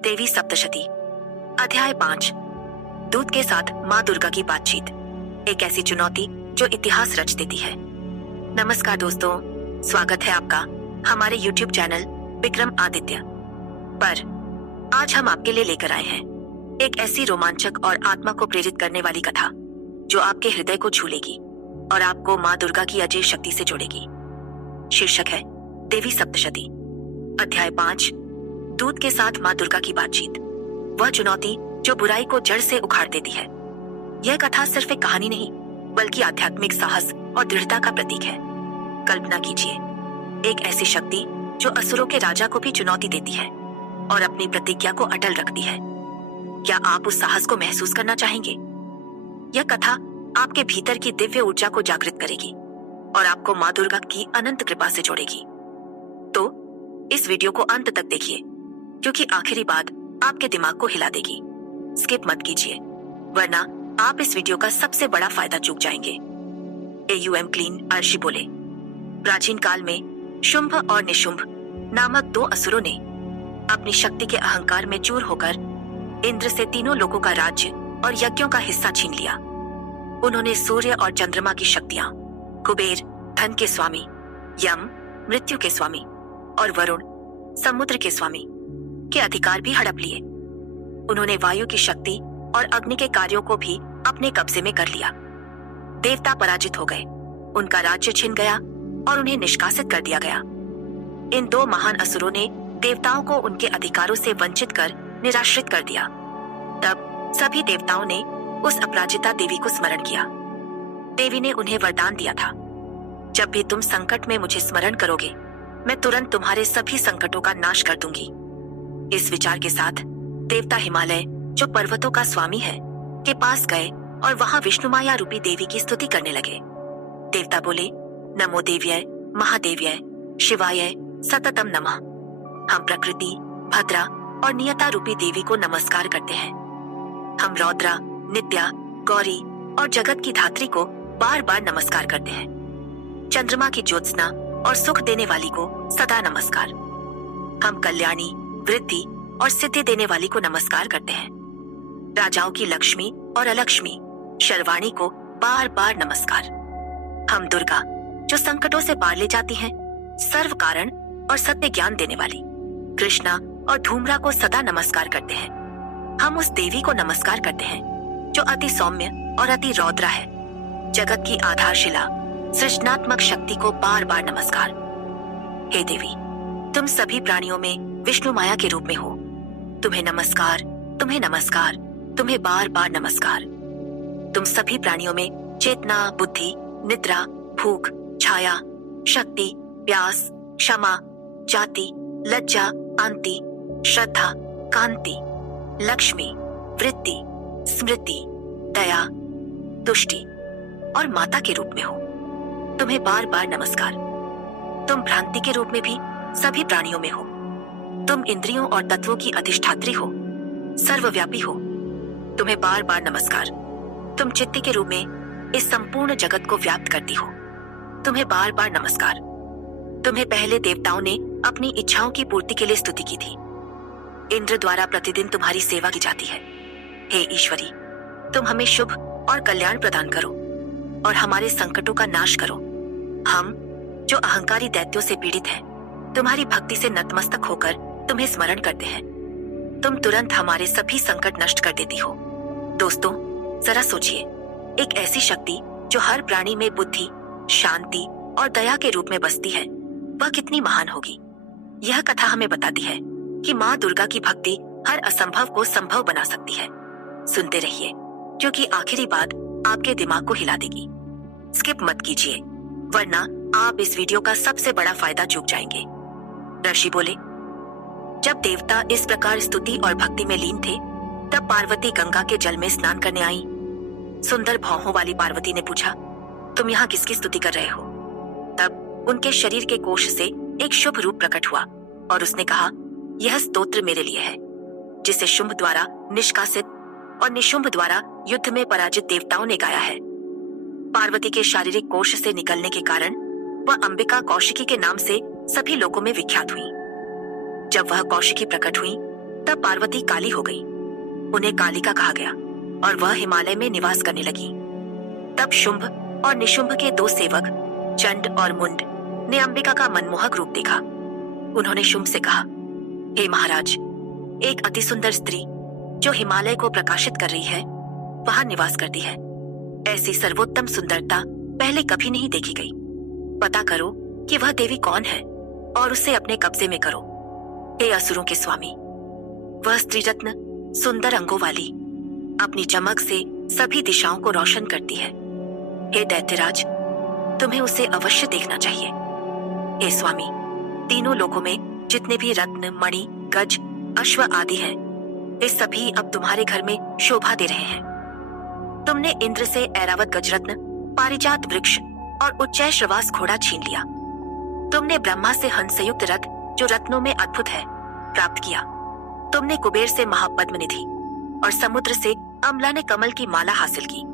देवी सप्तशती अध्याय 5 दूत के साथ माँ दुर्गा की बातचीत, एक ऐसी चुनौती जो इतिहास रच देती है। नमस्कार दोस्तों, स्वागत है आपका हमारे YouTube चैनल विक्रम आदित्य पर। आज हम आपके लिए लेकर आए हैं एक ऐसी रोमांचक और आत्मा को प्रेरित करने वाली कथा जो आपके हृदय को छू लेगी और आपको माँ दुर्गा की अजय शक्ति से जोड़ेगी। शीर्षक है देवी सप्तशती अध्याय 5 दूत के साथ माँ दुर्गा की बातचीत, वह चुनौती जो बुराई को जड़ से उखाड़ देती है। यह कथा सिर्फ एक कहानी नहीं बल्कि आध्यात्मिक साहस और दृढ़ता का प्रतीक है। कल्पना कीजिए, एक ऐसी शक्ति जो असुरों के राजा को भी चुनौती देती है और अपनी प्रतिज्ञा को अटल रखती है। क्या आप उस साहस को महसूस करना चाहेंगे? यह कथा आपके भीतर की दिव्य ऊर्जा को जागृत करेगी और आपको माँ दुर्गा की अनंत कृपा से जोड़ेगी। तो इस वीडियो को अंत तक देखिए, क्योंकि आखिरी बात आपके दिमाग को हिला देगी। स्किप मत कीजिए, वरना आप इस वीडियो का सबसे बड़ा फायदा चूक जाएंगे। AUM क्लीन अर्शी बोले, प्राचीन काल में शुंभ और निशुंभ नामक दो असुरों ने अपनी शक्ति के अहंकार में चूर होकर इंद्र से तीनों लोगों का राज्य और यज्ञों का हिस्सा छीन लिया। उन्होंने सूर्य और चंद्रमा की शक्तियां, कुबेर धन के स्वामी, यम मृत्यु के स्वामी और वरुण समुद्र के स्वामी के अधिकार भी हड़प लिए। उन्होंने वायु की शक्ति और अग्नि के कार्यों को भी अपने कब्जे में कर लिया। देवता पराजित हो गए, उनका राज्य छिन गया और उन्हें निष्कासित कर दिया गया। इन दो महान असुरों ने देवताओं को उनके अधिकारों से वंचित कर निराश्रित कर दिया। तब सभी देवताओं ने उस अपराजिता देवी को स्मरण किया। देवी ने उन्हें वरदान दिया था, जब भी तुम संकट में मुझे स्मरण करोगे, मैं तुरंत तुम्हारे सभी संकटों का नाश कर दूंगी। इस विचार के साथ देवता हिमालय, जो पर्वतों का स्वामी है, के पास गए और वहां विष्णुमाया रूपी देवी की स्तुति करने लगे। देवता बोले, नमो देव्यै महादेव्यै शिवाय सततम नमः। हम प्रकृति, भद्रा और नियता रूपी देवी को नमस्कार करते हैं। हम रौद्रा, नित्या, गौरी और जगत की धात्री को बार बार नमस्कार करते हैं। चंद्रमा की ज्योत्सना और सुख देने वाली को सदा नमस्कार। हम कल्याणी, वृद्धि और सिद्धि देने वाली को नमस्कार करते हैं। राजाओं की लक्ष्मी और अलक्ष्मी, शर्वाणी को बार बार नमस्कार। हम दुर्गा, जो संकटों से पार ले जाती हैं, सर्व कारण और सत्य ज्ञान देने वाली, कृष्णा और धूम्रा को सदा नमस्कार करते हैं। हम उस देवी को नमस्कार करते हैं जो अति सौम्य और अति रौद्रा है। जगत की आधारशिला, सृजनात्मक शक्ति को बार बार नमस्कार। हे देवी, तुम सभी प्राणियों में विष्णु माया के रूप में हो। तुम्हें नमस्कार, तुम्हें नमस्कार, तुम्हें बार बार नमस्कार। तुम सभी प्राणियों में चेतना, बुद्धि, निद्रा, भूख, छाया, शक्ति, प्यास, क्षमा, जाति, लज्जा, आंति, श्रद्धा, कांति, लक्ष्मी, वृत्ति, स्मृति, दया, तुष्टि और माता के रूप में हो। तुम्हें बार बार नमस्कार। तुम भ्रांति के रूप में भी सभी प्राणियों में हो। तुम इंद्रियों और तत्वों की अधिष्ठात्री हो, सर्वव्यापी हो। तुम्हें बार बार नमस्कार। तुम चित्त के रूप में इस संपूर्ण जगत को व्याप्त करती हो। तुम्हें बार बार नमस्कार। तुम्हें पहले देवताओं ने अपनी इच्छाओं की पूर्ति के लिए स्तुति की थी। इंद्र द्वारा प्रतिदिन तुम्हारी सेवा की जाती है। हे ईश्वरी, तुम हमें शुभ और कल्याण प्रदान करो और हमारे संकटों का नाश करो। हम, जो अहंकारी दैत्यों से पीड़ित हैं, तुम्हारी भक्ति से नतमस्तक होकर तुम्हें स्मरण करते हैं। तुम तुरंत हमारे सभी संकट नष्ट कर देती हो। दोस्तों, जरा सोचिए, एक ऐसी शक्ति जो हर प्राणी में बुद्धि, शांति और दया के रूप में बसती है, वह कितनी महान होगी। यह कथा हमें बताती है कि माँ दुर्गा की भक्ति हर असंभव को संभव बना सकती है। सुनते रहिए, क्योंकि आखिरी बात आपके दिमाग को हिला देगी। स्किप मत कीजिए, वरना आप इस वीडियो का सबसे बड़ा फायदा चूक जाएंगे। ऋषि बोले, जब देवता इस प्रकार स्तुति और भक्ति में लीन थे, तब पार्वती गंगा के जल में स्नान करने आई। सुंदर भौहों वाली पार्वती ने पूछा, तुम यहाँ किसकी स्तुति कर रहे हो? तब उनके शरीर के कोश से एक शुभ रूप प्रकट हुआ और उसने कहा, यह स्तोत्र मेरे लिए है, जिसे शुंभ द्वारा निष्कासित और निशुंभ द्वारा युद्ध में पराजित देवताओं ने गाया है। पार्वती के शारीरिक कोश से निकलने के कारण वह अंबिका कौशिकी के नाम से सभी लोगों में विख्यात हुई। जब वह कौशिकी प्रकट हुई तब पार्वती काली हो गई। उन्हें कालिका कहा गया और वह हिमालय में निवास करने लगी। तब शुंभ और निशुंभ के दो सेवक चंड और मुंड ने अंबिका का मनमोहक रूप देखा। उन्होंने शुंभ से कहा, हे महाराज, एक अति सुंदर स्त्री जो हिमालय को प्रकाशित कर रही है वहां निवास करती है। ऐसी सर्वोत्तम सुंदरता पहले कभी नहीं देखी गई। पता करो कि वह देवी कौन है और उसे अपने कब्जे में करो। हे असुरों के स्वामी, वह स्त्री रत्न सुंदर अंगों वाली अपनी चमक से सभी दिशाओं को रोशन करती है। हे दैत्यराज, तुम्हें उसे अवश्य देखना चाहिए। हे स्वामी, तीनों लोकों में जितने भी रत्न, मणि, गज, अश्व आदि हैं, वे सभी अब तुम्हारे घर में शोभा दे रहे हैं। तुमने इंद्र से ऐरावत गजरत्न, पारिजात वृक्ष और उच्चैः श्रवास घोड़ा छीन लिया। तुमने ब्रह्मा से हंस संयुक्त रथ, जो रत्नों में अद्भुत है, प्राप्त किया। तुमने कुबेर से महापद्म निधि और समुद्र से अम्ला ने कमल की माला हासिल की।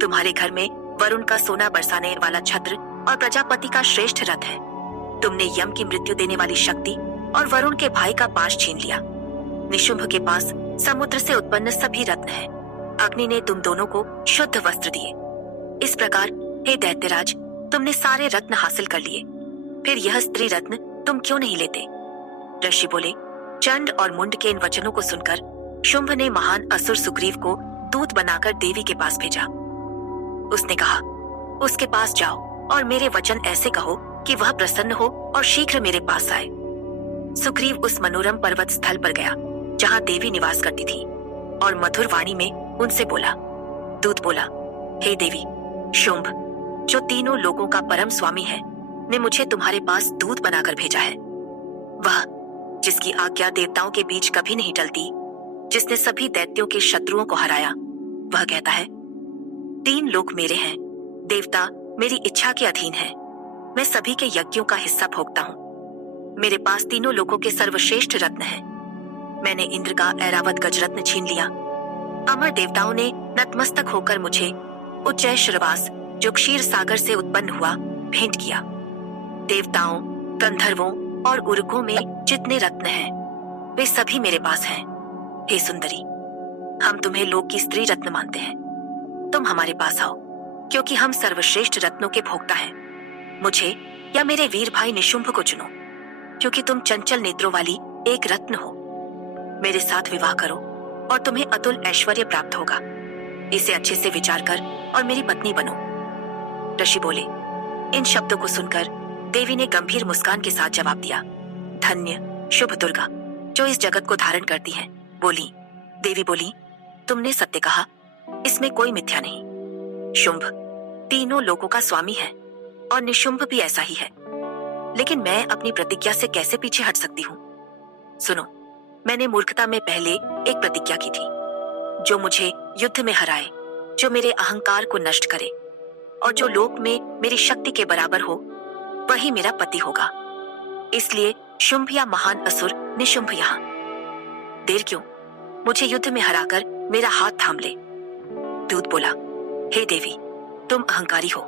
तुम्हारे घर में वरुण का सोना बरसाने वाला छत्र और प्रजापति का श्रेष्ठ रथ है। तुमने यम की मृत्यु देने वाली शक्ति और वरुण के भाई का पाश छीन लिया। निशुंभ के पास समुद्र से उत्पन्न सभी रत्न हैं। अग्नि ने तुम दोनों को शुद्ध वस्त्र दिए। इस प्रकार हे दैत्यराज, तुमने सारे रत्न हासिल कर लिए, फिर यह स्त्री रत्न तुम क्यों नहीं लेते? ऋषि बोले। चंड और मुंड के इन वचनों को सुनकर शुंभ ने महान असुर सुग्रीव को दूत बनाकर देवी के पास भेजा। उसने कहा, उसके पास जाओ और मेरे वचन ऐसे कहो कि वह प्रसन्न हो और शीघ्र मेरे पास आए। सुग्रीव उस मनोरम पर्वत स्थल पर गया जहाँ देवी निवास करती थी और मधुर वाणी में उनसे बोला। दूत बोला, हे देवी, शुंभ, जो तीनों लोगों का परम स्वामी है, ने मुझे तुम्हारे पास दूत बनाकर भेजा है। वह जिसकी आज्ञा देवताओं के बीच कभी नहीं टलती, जिसने सभी दैत्यों के शत्रुओं को हराया, वह कहता है, 3 लोक मेरे हैं, देवता मेरी इच्छा के अधीन है। मैं सभी के यज्ञों का हिस्सा भोगता हूँ। मेरे पास तीनों लोकों के सर्वश्रेष्ठ रत्न हैं। मैंने इंद्र का ऐरावत गजरत्न छीन लिया। अमर देवताओं ने नतमस्तक होकर मुझे उच्चैः श्रवास, जो क्षीर सागर से उत्पन्न हुआ, भेंट किया। देवताओं, गंधर्वों और उर्गों में जितने रत्न हैं, वे सभी मेरे पास हैं। हे सुंदरी, हम तुम्हें लोक की स्त्री रत्न मानते हैं। तुम हमारे पास आओ, क्योंकि हम सर्वश्रेष्ठ रत्नों के भोक्ता हैं। मुझे या मेरे वीर भाई निशुंभ को चुनो, क्योंकि तुम चंचल नेत्रों वाली एक रत्न हो। मेरे साथ विवाह करो और तुम्हें अतुल ऐश्वर्य प्राप्त होगा। इसे अच्छे से विचार कर और मेरी पत्नी बनो। ऋषि बोले। इन शब्दों को सुनकर देवी ने गंभीर मुस्कान के साथ जवाब दिया, धन्य शुभ दुर्गा, जो इस जगत को धारण करती है, बोली। देवी बोली, तुमने सत्य कहा, इसमें कोई मिथ्या नहीं। शुंभ तीनों लोगों का स्वामी है और निशुंभ भी ऐसा ही है, लेकिन मैं अपनी प्रतिज्ञा से कैसे पीछे हट सकती हूँ? सुनो, मैंने मूर्खता में पहले एक प्रतिज्ञा की थी, जो मुझे युद्ध में हराए, जो मेरे अहंकार को नष्ट करे और जो लोक में मेरी शक्ति के बराबर हो, वही मेरा पति होगा। इसलिए शुंभ या महान असुर निशुंभ यहाँ। देर क्यों, मुझे युद्ध में हराकर मेरा हाथ थाम ले। दूत बोला, हे देवी, तुम अहंकारी हो,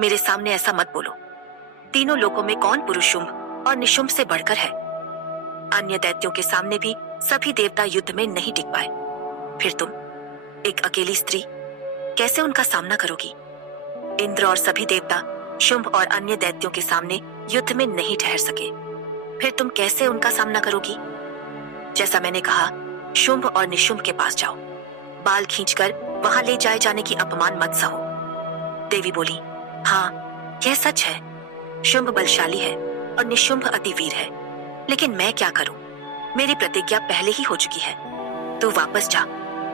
मेरे सामने ऐसा मत बोलो। तीनों लोकों में कौन पुरुष शुंभ और निशुंभ से बढ़कर है? अन्य दैत्यों के सामने भी सभी देवता युद्ध में नहीं टिक पाए, फिर तुम एक अकेली स्त्री कैसे उनका सामना करोगी? इंद्र और सभी देवता शुंभ और अन्य दैत्यों के सामने युद्ध में नहीं ठहर सके, फिर तुम कैसे उनका सामना करोगी? जैसा मैंने कहा, शुंभ और निशुंभ के पास जाओ, बाल खींचकर वहां ले जाए जाने की अपमान मत सहो। देवी बोली, हाँ, यह सच है। शुंभ बलशाली है और निशुंभ अति वीर है, लेकिन मैं क्या करूं? मेरी प्रतिज्ञा पहले ही हो चुकी है। तू वापस जा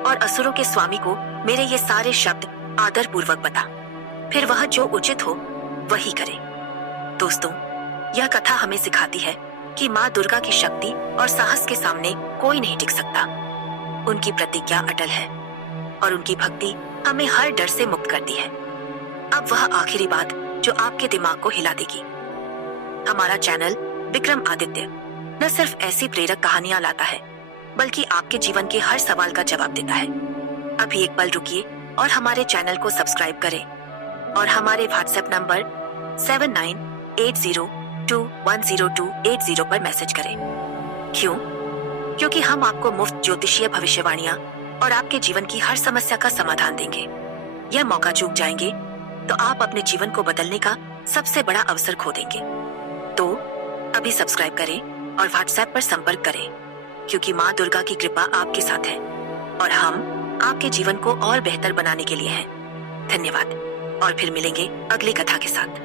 और असुरों के स्वामी को मेरे ये सारे शब्द आदर पूर्वक बता, फिर वह जो उचित हो वही करे। दोस्तों, यह कथा हमें सिखाती है कि माँ दुर्गा की शक्ति और साहस के सामने कोई नहीं टिक सकता। उनकी प्रतिज्ञा अटल है और उनकी भक्ति हमें हर डर से मुक्त करती है। अब वह आखिरी बात जो आपके दिमाग को हिला देगी। हमारा चैनल विक्रम आदित्य न सिर्फ ऐसी प्रेरक कहानियां लाता है, बल्कि आपके जीवन के हर सवाल का जवाब देता है। अभी एक पल रुकिए और हमारे चैनल को सब्सक्राइब करें और हमारे व्हाट्सएप नंबर 7980210280 पर मैसेज करें। क्यों? क्योंकि हम आपको मुफ्त ज्योतिषीय भविष्यवाणियां और आपके जीवन की हर समस्या का समाधान देंगे। यह मौका चूक जाएंगे तो आप अपने जीवन को बदलने का सबसे बड़ा अवसर खो देंगे। तो अभी सब्सक्राइब करें और व्हाट्सएप पर संपर्क करें, क्योंकि माँ दुर्गा की कृपा आपके साथ है और हम आपके जीवन को और बेहतर बनाने के लिए हैं। धन्यवाद और फिर मिलेंगे अगली कथा के साथ।